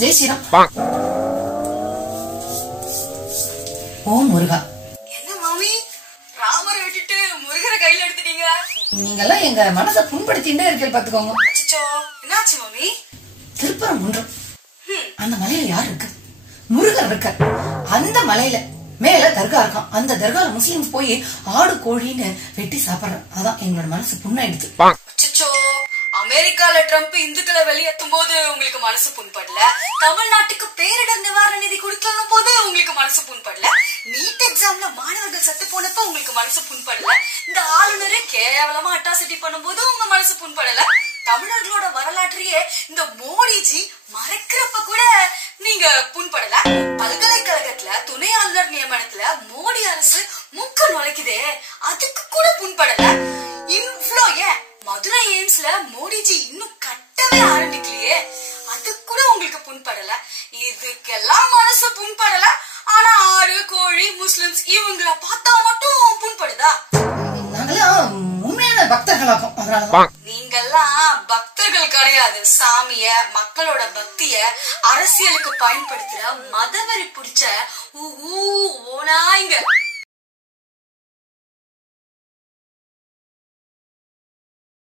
ஜெய் ஸ்ரீராம். ஓம் முருகா. என்ன மாமி, ராமரை விட்டுட்டு முருகரை கையில எடுத்துட்டீங்க? நீங்கெல்லாம் எங்க மனசை புண்படுத்திட்டே இருக்கீங்க பாத்துக்கோங்க. என்னாச்சு மாமி? திருப்பரங்குன்றம் அந்த மலையில யார் இருக்கு? முருகர் இருக்க. அந்த மலையில மேல தர்கா இருக்கான். அந்த தர்கால முஸ்லிம்ஸ் போய் ஆடு கோழின்னு வெட்டி சாப்பிடுறான். அதான் எங்களோட மனசு புண்ணாயிடுச்சு. அமெரிக்கால ட்ரம்ப் இந்துக்களை வெளியேற்றும் போது உங்களுக்கு மனசு புண்படல, தமிழ்நாட்டுக்கு பேரிடர் நிவாரண நிதி கொடுக்கணும் போது உங்களுக்கு மனசு புண்படல, நீட் எக்ஸாம்ல மாணவர்கள் சத்து போனப்ப உங்களுக்கு மனசு புண்படல, இந்த ஆளுநரே கேவலமா அட்ராசிட்டி பண்ணும் போது உங்க மனசு புண்படல, தமிழர்களோட வரலாற்றையே இந்த மோடிஜி மறைக்கிறப்ப கூட நீங்க புண்படல, பல்கலைக்கழகத்துல துணை ஆளுநர் நியமனத்துல மோடி அரசு மூக்க நுழைக்குதே அதுக்கு கூட புண்படல, இவ்ளோ ஏன் மதுரை எய்ம்ஸ்ல மோடிஜி இன்னும் கட்டவே ஆரம்பிக்கலையே அது கூட உங்களுக்கு புண்படல, இதுக்கெல்லாம் மனசு புண்படல, ஆனா ஆடு கோழி முஸ்லிம்ஸ் இவங்கள பார்த்தா மட்டும் புண்படுதா? நாங்கெல்லாம் உண்மையான பக்தர்களாகும். அதனாலதான் நீங்கெல்லாம் பக்தர்கள் கிடையாது, சாமிய மக்களோட பக்திய அரசியலுக்கு பயன்படுத்துற மதவெறி பிடிச்ச